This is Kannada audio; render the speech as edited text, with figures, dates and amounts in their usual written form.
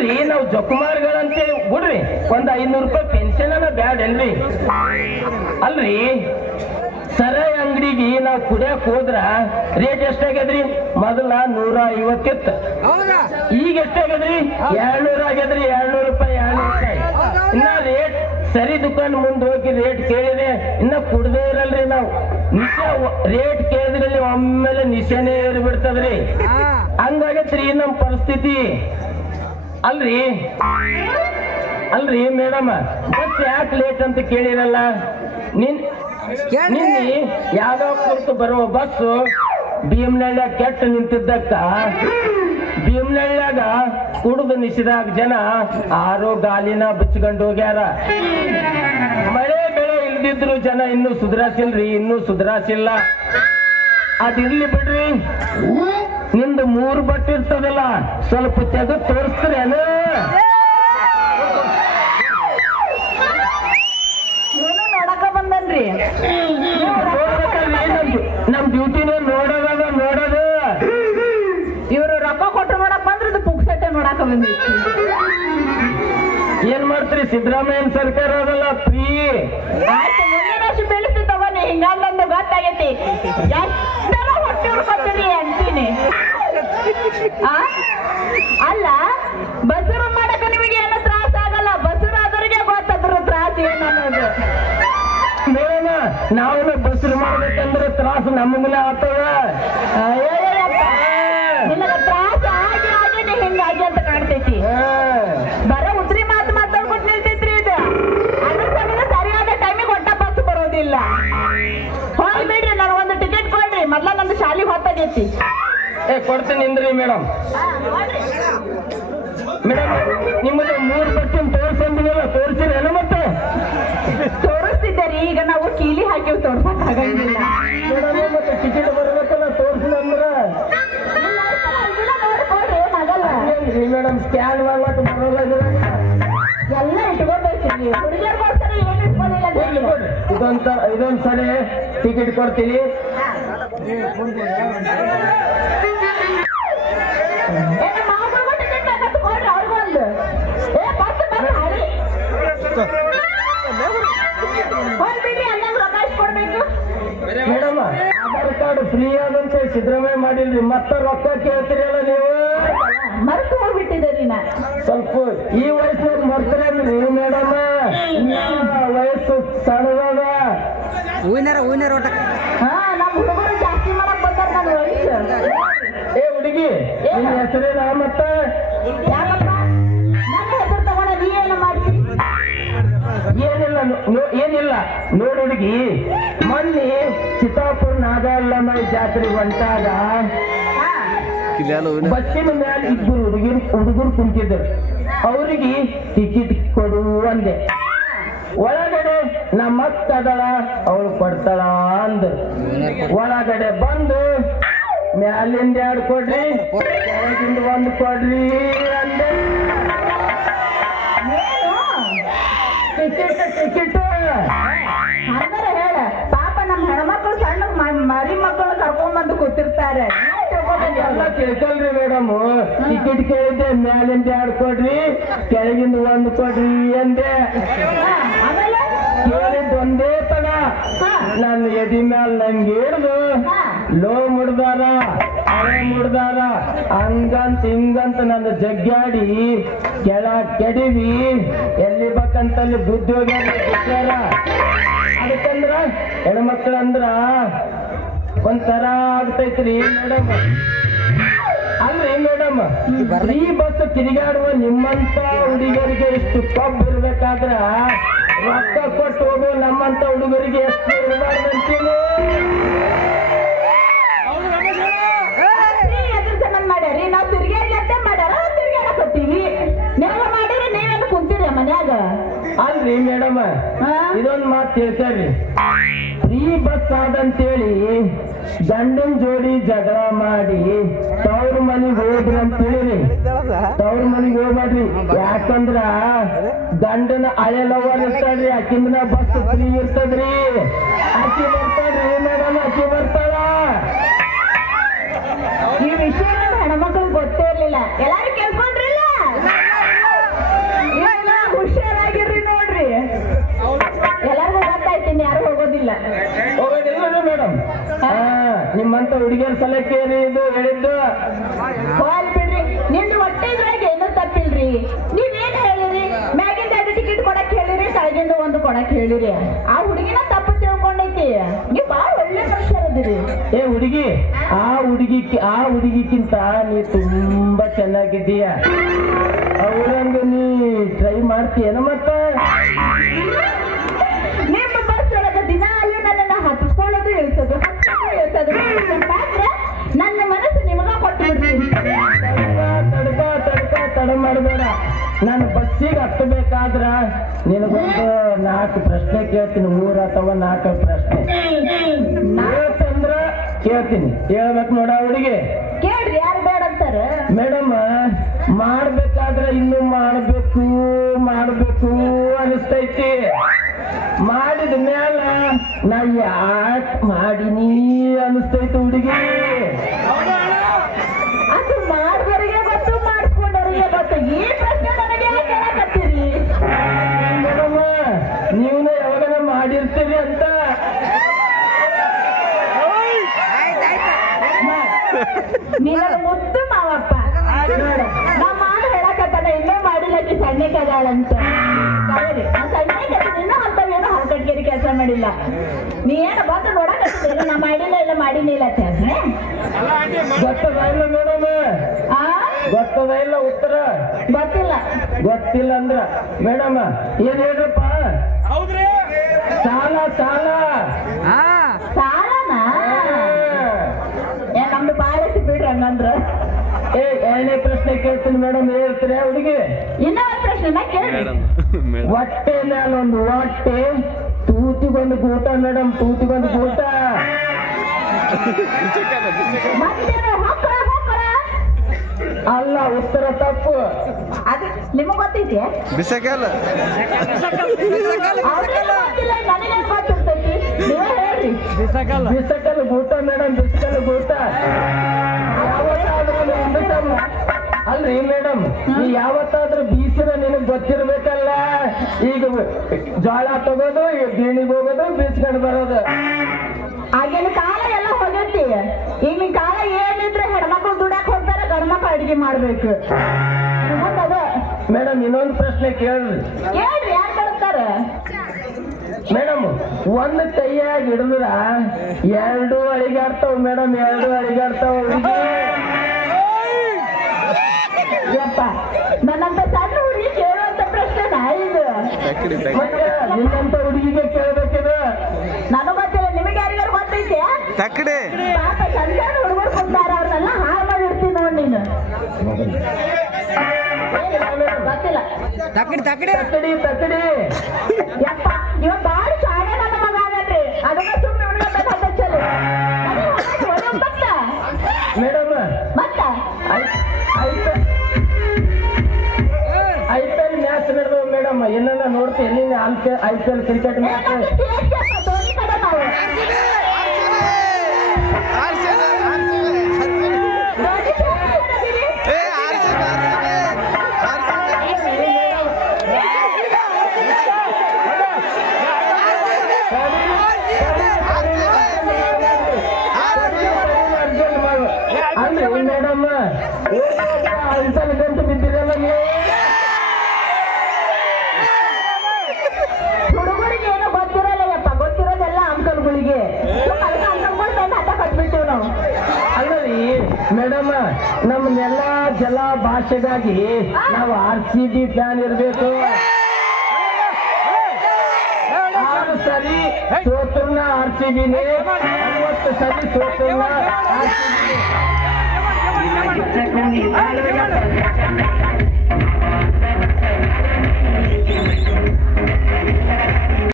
ಅಲ್ರಿ ನಾವು ಜೊಕುಮಾರ್ಗಳಂತೇಳಿ ಬಿಡ್ರಿ ಒಂದ್ 500 ರೂಪಾಯಿ ಪೆನ್ಷನ್ ಅನ್ನ ಬ್ಯಾಡೇನ್ರಿ ಅಲ್ರಿ ಸರಾಯಿ ಅಂಗಡಿಗೆ ನಾವು ಕುಡಿಯಕ್ ಹೋದ್ರ ರೇಟ್ ಎಷ್ಟಾಗ್ಯದ್ರಿ ಮೊದಲ 150 ಇತ್ತು ಈಗ ಎಷ್ಟಾಗ್ಯದ್ರಿ 200 ಆಗ್ಯದ್ರಿ 200 ರೂಪಾಯಿ 200 ರೂಪಾಯಿ ಇನ್ನ ರೇಟ್ ಸರಿ ದುಕಾನ್ ಮುಂದೆ ಹೋಗಿ ರೇಟ್ ಕೇಳಿದ್ರೆ ಇನ್ನ ಕುಡ್ದೇ ಇರಲ್ರಿ ನಾವು ನಿಶೆ ರೇಟ್ ಕೇಳಿದ್ರಲ್ಲಿ ಒಮ್ಮೆಲೆ ನಿಶೆನೇ ಏರ್ಬಿಡ್ತದ್ರಿ ಹಂಗಾಗತ್ರಿ ನಮ್ ಪರಿಸ್ಥಿತಿ ಅಲ್ರಿ ಮೇಡಮ್ ಬಸ್ ಯಾಕೆ ಲೇಟ್ ಅಂತ ಕೇಳಿರಲ್ಲ ನಿನ್ನೆ ಯಾವ್ಯಾವ ಕುರಿತು ಬರುವ ಬಸ್ ಭೀಮನಳ್ಳ ಕೆಟ್ಟ ನಿಂತಿದ್ದಕ್ಕ ಭೀಮನಳ್ಳ್ಯಾಗ ಕುಡಿದು ನಿಸಿದಾಗ ಜನ ಆರೋ ಗಾಲಿನ ಬಿಚ್ಕೊಂಡು ಹೋಗ್ಯಾರ ಮಳೆ ಬೆಳೆ ಇಲ್ದಿದ್ರು ಜನ ಇನ್ನೂ ಸುಧಾರಿಸಿಲ್ಲ ಅದಿರ್ಲಿ ಬಿಡ್ರಿ ನಿಂದು 3 ಬಟ್ಟೆ ಇರ್ತದಲ್ಲ ಸ್ವಲ್ಪ ತೆಗೆದು ತೋರಿಸ್ತೀರೇನ ನೋಡಕ ಬಂದನ್ರಿ ನಮ್ ಡ್ಯೂಟಿನೇ ನೋಡೋದು ಇವ್ರು ರೊಕ್ಕ ಕೊಟ್ಟು ನೋಡಕ್ ಬಂದ್ರದು ಪುಕ್ಸಟ್ಟೆ ನೋಡಕ ಬಂದಿತ್ತು ಏನ್ ಮಾಡ್ತೀರಿ ಸಿದ್ದರಾಮಯ್ಯನ ಸರ್ಕಾರ ಅದಲ್ಲ ಫ್ರೀ ಆಯ್ತು ಮುಂದಿನ ವರ್ಷ ಬೆಳೆಸಿ ತಗೋನಿ ಹಿಂಗಂದು ಗೊತ್ತಾಗೈತಿ ಎಷ್ಟರ ಹೊಟ್ಟೆ ಹುಡ್ಕೊತೀರಿ ಅಂತೀನಿ ಅಲ್ಲ ಬಸರು ಮಾಡಕ ನಿಮಗೆ ಏನು ತ್ರಾಸ ಆಗಲ್ಲ ಬಸರು ಆದವ್ರಿಗೆ ಗೊತ್ತದ್ರ ತ್ರಾಸ ಏನನ್ನೋದು ಮೇಡಮ ನಾವೆಲ್ಲ ಬಸ್ರು ಮಾಡ್ಬೇಕಂದ್ರೆ ತ್ರಾಸ ನಮಗಲೇ ಆಗ್ತದ ನಿನಗ ತ್ರಾಸ ಆಗಿ ನೀ ಹಿಂಗಾಗಿ ಅಂತ ಕಾಣ್ತೈತಿ ಬರ ಉದ್ರಿ ಮಾತು ಮಾತಾಡ್ಬಿಟ್ಟು ನಿಲ್ತೈತ್ರಿ ಇದು ಅದ್ರ ಸಮಯ ಸರಿಯಾದ ಟೈಮಿಗೆ ಹೊಟ್ಟ ಬಸ್ ಬರೋದಿಲ್ಲ ಹೋಗಿ ಬಿಡ್ರಿ ನಾನು ಒಂದು ಟಿಕೆಟ್ ಕೊಡ್ರಿ ಮೊದ್ಲ ನಂದು ಶಾಲೆಗೆ ಹೊತ್ತಾಗೈತಿ ಕೊಡ್ತೀನಿ ಇಂದ್ರಿ ಮೇಡಮ್ ನಿಮ್ಮದು 3 ಬಸ್ಸಿನ ತೋರಿಸಂದಿಲ್ಲ ತೋರಿಸಿರೇನ ಮತ್ತೆ ತೋರಿಸ್ತಿದ್ದೀರಿ ಈಗ ನಾವು ಕೀಲಿ ಹಾಕಿ ತೋರ್ಸಕ್ ಆಗಂಗಿಲ್ಲ ಮತ್ತೆ ಟಿಕೆಟ್ ಬರ್ಬೇಕಲ್ಲ ತೋರಿಸಿಲ್ಲ ಅಂದ್ರೆ ಮೇಡಮ್ ಸ್ಕ್ಯಾನ್ ಮಾಡ್ಲಾಕ ಬರೋಲ್ಲ ಎಲ್ಲ ಇಟ್ಕೊಳ್ಬೇಕ್ರಿ ಹುಡುಗಿಯರ್ಗೋಸ್ಕರ ಏನ್ ಇಟ್ಕೊಂಡಿಲ್ಲ ಇದೊಂದ್ ಸರಿ ಟಿಕೆಟ್ ಕೊಡ್ತೀನಿ ಮೇಡಮ್ ಆಧಾರ್ ಕಾರ್ಡ್ ಫ್ರೀ ಆದಂತ ಸಿದ್ದರಾಮಯ್ಯ ಮಾಡಿಲ್ರಿ ಮತ್ತ ರೊಕ್ಕ ಕೇಳ್ತೀರಲ್ಲ ನೀವು ಮರ್ತು ಹೋಗ್ಬಿಟ್ಟಿದ್ದೀರಿ ನಾ ಸ್ವಲ್ಪ ಈ ವಯಸ್ಸಿನಾಗ ಮರ್ತೀರಿ ಮೇಡಮ್ ವಯಸ್ಸು ಸಣ್ಣದ ಹೂವಿನಾರ ಊಟ ನಮ್ಮ ಹುಡುಗರು ಜಾಸ್ತಿ ಮಾಡಕ್ ಬಂದಾರ ನನ್ನ ವಯಸ್ಸು ಹುಡುಗಿ ನಿನ್ನ ಹೆಸರೇನ ಮತ್ತ ಯಾಕಪ್ಪ ನನ್ನ ಹೆಸರು ತಗೊಂಡ ನೀ ಏನು ಮಾಡ್ತೀರಿ ಏನಿಲ್ಲ ನೋಡು ಹುಡುಗಿ ಮೊನ್ನೆ ಚಿತ್ತಾಪುರ ನಾಗಾಲಮ್ಮ ಜಾತ್ರೆಗೆ ಹೊಂಟಾಗ ಬಸ್ಸಿನ ಮ್ಯಾಲ 2 ಹುಡುಗರು ಕುಂತಿದ್ದರು ಅವ್ರಿಗೆ ಟಿಕೆಟ್ ಕೊಡು ಅಂದೆ ಒಳಗಡೆ ನಮ್ಮ ಅಕ್ಕದಳ ಅವಳು ಕೊಡ್ತಾಳ ಅಂದ ಒಳಗಡೆ ಬಂದು ಮ್ಯಾಲಿಂದ 2 ಕೊಡ್ರಿ ಕೆಳಗಿಂದ 1 ಕೊಡ್ರಿ ಅಂದೆ ಟಿಕೆಟ್ ಹಂಗಾರೆ ಹೇಳ ಪಾಪ ನಮ್ಮ ಹೆಣ್ಮಕ್ಳು ಸಣ್ಣ ಮರಿ ಮಕ್ಕಳು ಕರ್ಕೊಂಡ್ಬಂದು ಕೂತಿರ್ತಾರೆ ಎಲ್ಲ ತಿಳ್ಕೊಳ್ರಿ ಮೇಡಮ್ ಟಿಕೆಟ್ ಕೇಳಿದ್ದೆ ಮ್ಯಾಲಿಂದ 2 ಕೊಡ್ರಿ ಕೆಳಗಿಂದ 1 ಕೊಡ್ರಿ ಅಂದೆ ಕೇಳಿದ್ ಒಂದೇ ತಡ ನನ್ನ ಎದಿ ಮ್ಯಾಲ ನಂಗೆ ಹಿಡ್ದು ಲೋ ಮುಡ್ದಾರ ಹಳೆ ಮುಡ್ದಾರ ಹಂಗಂತ ಹಿಂಗಂತ ನನ್ನ ಜಗ್ಗಾಡಿ ಕೆಡಿವಿ ಎಲ್ಲಿ ಬೇಕಂತಲ್ಲಿ ಬುದ್ಧಿ ಹೋಗ್ಯಾರ ಅದಕ್ಕಂದ್ರ ಹೆಣ್ಮಕ್ಳಂದ್ರ ಒಂಥರ ಆಗ್ತೈತ್ರಿ ಮೇಡಮ್ ಅಲ್ರಿ ಮೇಡಮ್ ಈ ಬಸ್ ತಿರುಗಾಡುವ ನಿಮ್ಮಂತ ಹುಡುಗರಿಗೆ ಇಷ್ಟು ಕಬ್ಬು ಇರ್ಬೇಕಾದ್ರ ರೊಕ್ಕ ಕೊಟ್ಟು ಹೋಗೋ ನಮ್ಮಂತ ಹುಡುಗರಿಗೆ ಎಷ್ಟು ಇರಬಾರ್ದಂತೀನಿ ಮಾಡ್ಯಾರಿ ನಾವ್ ತಿರ್ಗಾಡ್ಲಂತೆ ಮಾಡ್ಯಾರ ತಿರ್ಗಾಡಕತ್ತೀವಿ ನೀವೆಲ್ಲ ಮಾಡಿರಿ ನೀವೆಲ್ಲ ಕುಂತೀರಿ ಮನ್ಯಾಗ ಅಲ್ರಿ ಮೇಡಮ್ ಇದೊಂದ್ ಮಾತು ತಿಳ್ಕೊಳ್ರಿ ಫ್ರೀ ಬಸ್ ಆದಂತೇಳಿ ಗಂಡನ್ ಜೋಡಿ ಜಗಳ ಮಾಡಿ ತವ್ರ ಮನೆಗೆ ಹೋದ್ರಿ ಅಂತೇಳಿ ತವ್ರ ಮನೆಗೆ ಹೋಗ್ಬೇಡ್ರಿ ಯಾಕಂದ್ರ ಗಂಡನ ಹಳೆ ಲವರ್ ಇರ್ತಾಳ್ರಿ ಆಕಿಂದ ಬಸ್ ಫ್ರೀ ಇರ್ತದ್ರಿ ಆಕಿ ಬರ್ತಾಳ್ರಿ ಮೇಡಮ್ ಆಕಿ ಬರ್ತಾಳ ಈ ವಿಷಯ ಹೆಣ್ಮಕ್ಳಿಗೆ ಗೊತ್ತೇ ಇರ್ಲಿಲ್ಲ ಎಲ್ಲಾರು ಕೇಳ್ಕೊಂಡ್ರಿಲ್ಲ ಹುಡುಗಿಯರ ಸಲಕ್ಕೆ ಇದು ಹೇಳಿದ್ದು. ಹೋಲ್ ಬಿಡ್ರಿ, ನಿಮ್ದು ಹೊಟ್ಟೆ ಇದ್ರಾಗ ಏನೂ ತಪ್ಪಿಲ್ರಿ. ನೀವೇನ್ ಹೇಳಿರಿ, ಮ್ಯಾಗಿಂದ 2 ಟಿಕೆಟ್ ಕೊಡಕ್ ಹೇಳಿರಿ, ಕೆಳಗಿಂದ 1 ಕೊಡಕ್ ಹೇಳಿರಿ. ಆ ಹುಡುಗಿನ ತಪ್ಪು ತಿಳ್ಕೊಂಡೈತಿ. ನೀವ್ ಬಾಳ ಒಳ್ಳೆ ಮನುಷ್ಯರದಿರಿ. ಏ ಹುಡುಗಿ, ಆ ಹುಡುಗಿಕ್ಕಿಂತ ನೀ ತುಂಬಾ ಚೆನ್ನಾಗಿದ್ದೀಯ. ಅವಳಂದು ನೀ ಟ್ರೈ ಮಾಡ್ತೀಯನ ಮತ್ತ? ನಿಮ್ಮ ಬಸ್ ಒಳಗ ದಿನಾಲೂ ನನ್ನನ್ನ ಹತ್ತಿಸ್ಕೊಳ್ಳೋದು ಇಳಿಸೋದು ಮಾತ್ರ ನನ್ನ ಮನಸ್ಸು ನಿಮಗ ಕೊಟ್ಟು ಬಿಡ್ತೀನಿ. ತಡ ಮಾಡಬೇಡ. ನಾನು ಬಸ್ಸಿಗೆ ಹತ್ತಬೇಕಾದ್ರ ನಿನಗೊಂದು 4 ಪ್ರಶ್ನೆ ಕೇಳ್ತೀನಿ. 3 ಅಥವಾ 4 ಪ್ರಶ್ನೆ ಕೇಳ್ತೀನಿ. ಹೇಳ್ಬೇಕು ನೋಡ ಹುಡುಗಿ. ಕೇಳ್ರಿ, ಯಾರು ಬೇಡ ಅಂತಾರ? ಮೇಡಮ್, ಮಾಡ್ಬೇಕಾದ್ರೆ ಇನ್ನು ಮಾಡ್ಬೇಕು ಅನಿಸ್ತೈತಿ. ಮಾಡಿದ ಮ್ಯಾಲ ನಾ ಯಾಕೆ ಮಾಡೀನಿ ಅನಿಸ್ತೈತಿ ಹುಡುಗಿ. ಅದು ಮಾಡಿದವರಿಗೆ ಗೊತ್ತು, ಮಾಡಿಸ್ಕೊಂಡವರಿಗೆ ಗೊತ್ತು. ಈ ಪ್ರಶ್ನೆ ನನಗೆ ಕೇಳಕತ್ತೀರಿ? ಮೇಡಮ್, ನೀವನ್ನ ಯಾವಾಗನ ಮಾಡಿರ್ತೀರಿ ಅಂತ. ನೀನ ಮುದ್ದು ಮಾವಪ್ಪ. ನಾ ಮಾಡಿ ಹೇಳಕತ್ತಾನ, ಇನ್ನೂ ಮಾಡಿಲ್ಲಕ್ಕೆ ಸಣ್ಣ ಕದಾಳಂತ. ಸರಿ, ನಾ ಸಣ್ಣ ನಿನ್ನ ಅಂತವೇನೋ ಹರಕಟ್ಗೇರಿ ಕೆಲಸ ಮಾಡಿಲ್ಲ. ನೀ ಏನು ಬಂದು ನೋಡಕತ್ತಿಲ್ಲ, ನಾ ಮಾಡಿಲ್ಲ ಮಾಡಿನಿಲ್ಲ ಅಂತ. ಗೊತ್ತದ ಇಲ್ಲ ಮೇಡಮ್? ಗೊತ್ತದ ಇಲ್ಲ ಉತ್ತರ? ಗೊತ್ತಿಲ್ಲ ಅಂದ್ರ ಮೇಡಮ್ ಏನ್ ಹೇಳ್ರಪ್ಪ? ಸಾಲನಾ? ನಮ್ದು ಬಾಳ ಬಿಡ್ರಿ ಹಂಗಂದ್ರ. ಎರಡನೇ ಪ್ರಶ್ನೆ ಕೇಳ್ತೀನಿ ಮೇಡಮ್, ಹೇಳ್ತೀರ ಹುಡುಗಿ? ಇನ್ನೊಂದು ಪ್ರಶ್ನೆ ಕೇಳಿ. ಹೊಟ್ಟೆ ಮೇಲೊಂದು ಹೊಟ್ಟೆ, ತೂತಿಗೊಂದು ಗೂಟ ಮೇಡಮ್, ತೂತಿಗೊಂದು ಗೂಟ. ಅಲ್ಲ, ಉತ್ತರ ತಪ್ಪು. ಅದು ನಿಮಗ್ ಗೊತ್ತೈತಿ? ಬಿಸಕಲ್ಲ ನನಗೆ ಗೊತ್ತಿರ್ತೈತಿ, ನೀವೇ ಹೇಳ್ರಿ. ಬಿಸಕಲ್ ಗೂಟ ಮೇಡಮ್, ಬಿಸಕಲ್ ಗೂಟ. ಯಾವತ್ತಾದ್ರೂ ಅಲ್ರಿ ಮೇಡಮ್, ನೀ ಯಾವತ್ತಾದ್ರೂ ಬೀಸಿರ ನಿನಗ್ ಗೊತ್ತಿರ್ಬೇಕಲ್ಲ. ಈಗ ಜೋಳ ತಗೋದು, ಗಿಣಿಗೆ ಹೋಗೋದು, ಬೀಸ್ಕೊಂಡು ಬರೋದು. ಆಗಿನ ಕಾಲ ಎಲ್ಲ ಹೋಗೈತಿ. ಈಗಿನ ಕಾಲ ಏನಿದ್ರೆ ಹೆಣ್ಮಕ್ಳು ದುಡಕ್ ಹೋಗ್ತಾರ, ಗಂಡ್ಮಕ್ಳು ಅಡಿಗೆ ಮಾಡ್ಬೇಕು. ಮೇಡಮ್, ಇನ್ನೊಂದು ಪ್ರಶ್ನೆ ಕೇಳ್ರಿ. ಯಾರು ಬರ್ತಾರ? ಮೇಡಮ್, ಒಂದು ಕೈಯಾಗಿ ಹಿಡಿದ್ರ 2 ಅಳಿಗಾಡ್ತಾವ ಮೇಡಮ್, 2 ಅಳಿಗಾಡ್ತಾವ. ಯಪ್ಪ, ನನ್ನಂತ ಸಣ್ಣ ಹುಡುಗಿ ಕೇಳುವಂತ ಪ್ರಶ್ನೆನಾ ಇದು? ನಿನ್ನಂತ ಹುಡುಗಿಗೆ ಕೇಳ್ಬೇಕಿದೆ. ನನಗ್ ಗೊತ್ತಿಲ್ಲ, ನಿಮಗೆ ಯಾರಿಗಾರು ಗೊತ್ತೈತೆ? ಪಾಪ ಸಣ್ಣ ಸಣ್ಣ ಹುಡುಗರು ಕೊಡ್ತಾರ, ಅವ್ರನ್ನೆಲ್ಲ ಹಾಳು ಮಾಡಿ ಇಡ್ತೀನಿ ನೋಡಿ ನೀನು. ಗೊತ್ತಿಲ್ಲ. ತಕ್ಕಡಿ ಯಪ್ಪ, ಇವ ಬಾಳ ಶಾಣೆ ನನ್ನ ಮಗ ಆಗಲ್ರಿ. ಅದನ್ನ ಸುಮ್ಮನೆ ಹುಡುಗ ಮೇಡಮ್, ಮತ್ತ IPL ಮ್ಯಾಚ್ ನಡೆದವು ಮೇಡಮ್. ಏನನ್ನ ನೋಡ್ತೀನಿ IPL ಕ್ರಿಕೆಟ್ ಮ್ಯಾಚ್. ಧೋನಿ ಕಡೆ ನಾವು ಮೇಡಮ್, IPL ಗಂಟು ಬಿದ್ದಿರಲ್ಲ ನೀವು. ಹುಡುಗರಿಗೆ ಏನೋ ಗೊತ್ತಿರಲ್ಲ ಯಪ್ಪ, ಗೊತ್ತಿರೋದೆಲ್ಲ ಅಂಕಲ್ಗಳಿಗೆ. ಅಂಕಲ್ಗಳು ತಂದು ಹಠ ಕಟ್ಬಿಡ್ತೇವೆ ನಾವು. ಅಲ್ಲರಿ ಮೇಡಮ್, ನಮ್ನೆಲ್ಲ ಜಲ ಭಾಷೆಗಾಗಿ ನಾವು RCB ಫ್ಯಾನ್ ಇರ್ಬೇಕು. 6 ಸರಿ ಸೋತ್ರನ RCBನೇ, 50 ಸರಿ ಸೋತ್ರನ RCB.